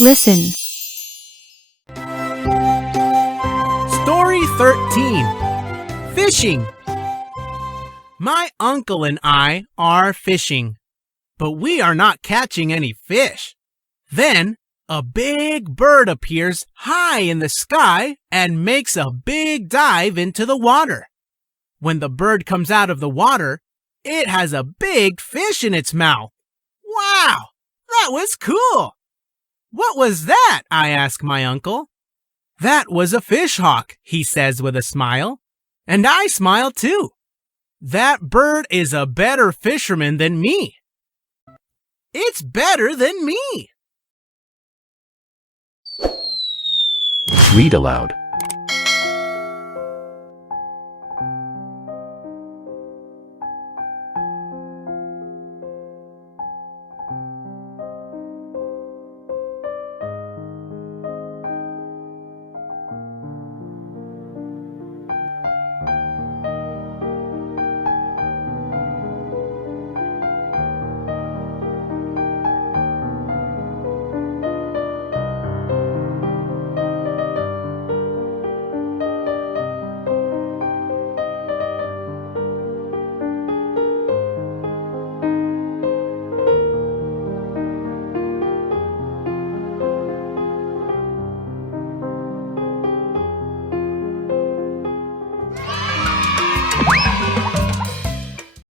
Listen. Story 13. Fishing. My uncle and I are fishing, but we are not catching any fish. Then a big bird appears high in the sky and makes a big dive into the water. When the bird comes out of the water, it has a big fish in its mouth. Wow, that was cool. What was that? I ask my uncle. That was a fish hawk, he says with a smile. And I smile too. That bird is a better fisherman than me. It's better than me. Read aloud.